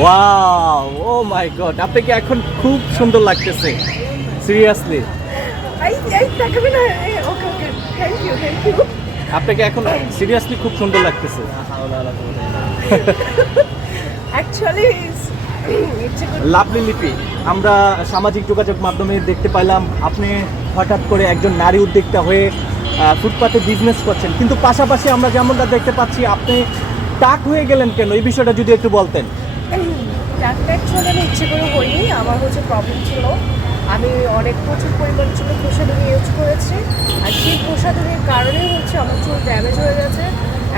Wow, oh my God, আপনাকে এখন খুব সুন্দর লাগতেছে, সিরিয়াসলি। আপনাকে এখন সিরিয়াসলি খুব সুন্দর লাগতেছে। লাভলি লিপি, আমরা সামাজিক যোগাযোগ মাধ্যমে দেখতে পাইলাম আপনি হঠাৎ করে একজন নারী উদ্যোক্তা হয়ে ফুটপাতে বিজনেস করছেন, কিন্তু পাশাপাশি আমরা যেমনটা দেখতে পাচ্ছি আপনি টাক হয়ে গেলেন কেন, এই বিষয়টা যদি একটু বলতেন। অ্যাকচুয়ালি আমি ইচ্ছে করে হইনি, আমার হচ্ছে প্রবলেম ছিল। আমি অনেক প্রচুর পরিমাণ চুল প্রসাধনী ইউজ করেছি, আর সেই প্রসাধনীর কারণেই হচ্ছে আমার চুল ড্যামেজ হয়ে গেছে,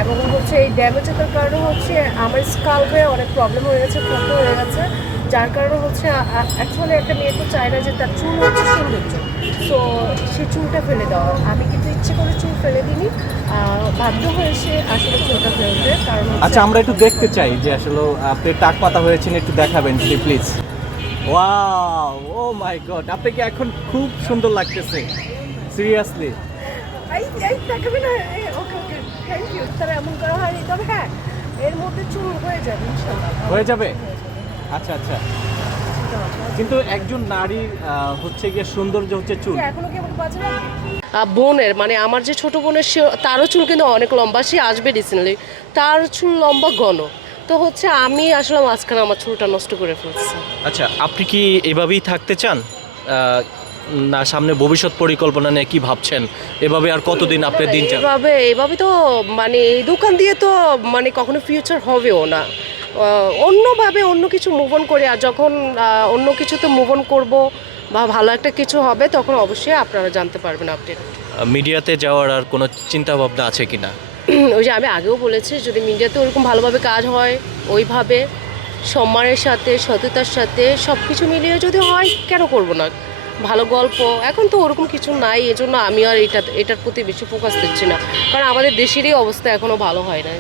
এবং হচ্ছে এই ড্যামেজের কারণে হচ্ছে আমার স্কাল্পে অনেক প্রবলেম হয়ে গেছে, ক্ষত হয়ে গেছে, যার কারণে হচ্ছে অ্যাকচুয়ালি একটা মেয়ে তো চায় না যে তার চুল হচ্ছে সৌন্দর্য, সো সে চুলটা ফেলে দেওয়া। আমি কিন্তু ইচ্ছে করে চুল ফেলে দিইনি, বাধ্য হয়ে সে আসলে চুলটা ফেলতে, কারণ আচ্ছা, আমরা একটু দেখতে চাই যে আসলে আপনি টাক পাতা হয়েছেন, একটু দেখাবেন please. Wow, oh my God, আপনাকে এখন খুব সুন্দর লাগতেছে, সিরিয়াসলি। তারা এমন করা হয়নি, তবে হ্যাঁ এর মধ্যে চুল হয়ে যাবে ইনশাআল্লাহ। হয়ে যাবে? আচ্ছা আচ্ছা, কিন্তু একজন নারীর হচ্ছে গিয়ে সৌন্দর্য হচ্ছে চুল। এখনো কি আমাকে বাজে লাগে? বোনের মানে আমার যে ছোট বোনের, সে তারও চুল কিন্তু অনেক লম্বা, সে আসবে রিসেন্টলি, তার চুল লম্বা ঘন, তো হচ্ছে আমি আসলে মাঝখানে আমার চুলটা নষ্ট করে ফেলছি। আচ্ছা, আপনি কি এভাবেই থাকতে চান, না সামনে ভবিষ্যৎ পরিকল্পনা নিয়ে কি ভাবছেন? এভাবে আর কতদিন আপনার দিন যাবে? এভাবে তো মানে এই দোকান দিয়ে তো মানে কখনো ফিউচার হবেও না, অন্যভাবে অন্য কিছু মুভ অন করি, আর যখন অন্য কিছুতে মুভ অন করবো বা ভালো একটা কিছু হবে তখন অবশ্যই আপনারা জানতে পারবেন আপডেট। মিডিয়াতে যাওয়ার আর কোনো চিন্তা ভাবনা আছে কি না? ওই যে আমি আগেও বলেছি, যদি মিডিয়াতে ওরকম ভালোভাবে কাজ হয়, ওইভাবে সম্মানের সাথে সততার সাথে সব কিছু মিলিয়ে যদি হয়, কেন করব না? ভালো গল্প এখন তো ওরকম কিছু নাই, এজন্য আমি আর এটার প্রতি বেশি ফোকাস দিচ্ছি না, কারণ আমাদের দেশেরই অবস্থা এখনও ভালো হয় না।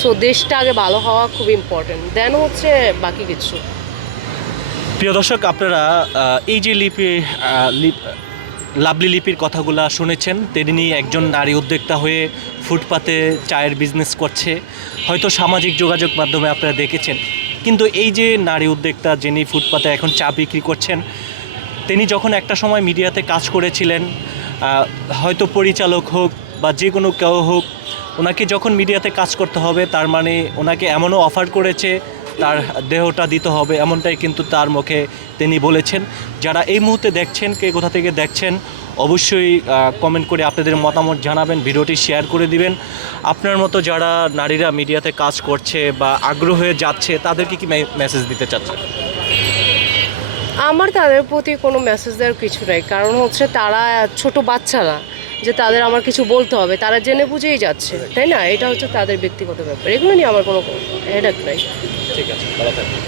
সো দেশটা আগে ভালো হওয়া খুব ইম্পর্টেন্ট, দেন হচ্ছে বাকি কিছু। প্রিয় দর্শক, আপনারা এই যে লাভলি লিপির কথাগুলো শুনেছেন, তিনি একজন নারী উদ্যোক্তা হয়ে ফুটপাতে চায়ের বিজনেস করছে, হয়তো সামাজিক যোগাযোগ মাধ্যমে আপনারা দেখেছেন। কিন্তু এই যে নারী উদ্যোক্তা যিনি ফুটপাতে এখন চা বিক্রি করছেন, তিনি যখন একটা সময় মিডিয়াতে কাজ করেছিলেন, হয়তো পরিচালক হোক বা যে কোনো কেউ হোক, ওনাকে যখন মিডিয়াতে কাজ করতে হবে, তার মানে ওনাকে এমনও অফার করেছে তার দেহটা দিতে হবে, এমনটাই কিন্তু তার মুখে তিনি বলেছেন। যারা এই মুহূর্তে দেখছেন, কে কোথা থেকে দেখছেন, অবশ্যই কমেন্ট করে আপনাদের মতামত জানাবেন, ভিডিওটি শেয়ার করে দিবেন। আপনার মতো যারা নারীরা মিডিয়াতে কাজ করছে বা আগ্রহ হয়ে যাচ্ছে, তাদেরকে কি মেসেজ দিতে চাচ্ছেন? আমার তাদের প্রতি কোনো মেসেজ দেওয়ার কিছু নাই, কারণ হচ্ছে তারা ছোট বাচ্চারা যে তাদের আমার কিছু বলতে হবে, তারা জেনে বুঝেই যাচ্ছে, তাই না? এটা হচ্ছে তাদের ব্যক্তিগত ব্যাপার, এগুলো নিয়ে আমার কোনো হেডেক নাই। ঠিক আছে, ভালো থাকবেন।